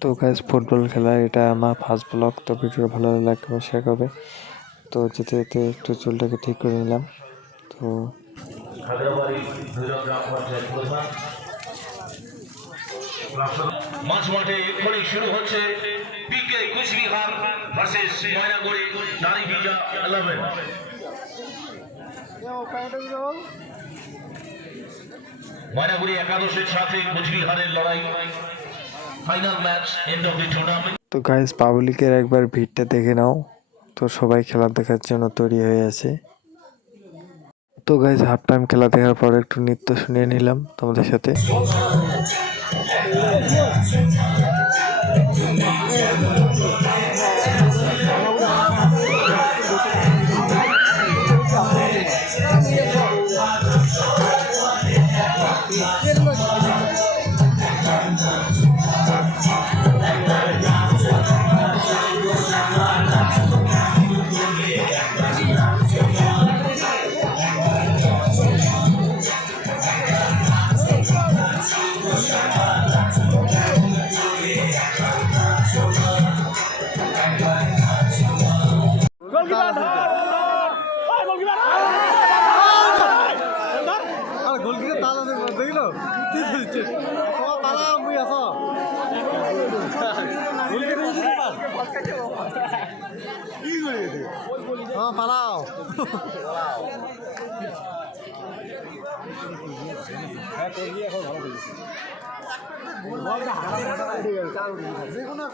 তো guys football খেলা এটা আমার ফার্স্ট ব্লগ, তো ভিডিও ভালো লাগবে শেয়ার করবে। তো যেতে যেতে একটু চুলটাকে ঠিক করে নিলাম। তো মাঝ মাঠে এক্ষুনি শুরু হচ্ছে পিকে কুচবিহার ভার্সেস ময়নাগুড়ি নারী ভিজা 11। ময়নাগুড়ি একাদশের সাথে কুচবিহারের লড়াই, final match, end of the tournament. তো গাইস পাবলিকের একবার ভিড়টা দেখে নাও। তো সবাই খেলা দেখার জন্য তৈরি হয়ে আছে। তো গাইস হাফ টাইম খেলা দেখার পর একটু নৃত্য শুনিয়ে নিলাম তোমাদের সাথে। পালাও যে কোনো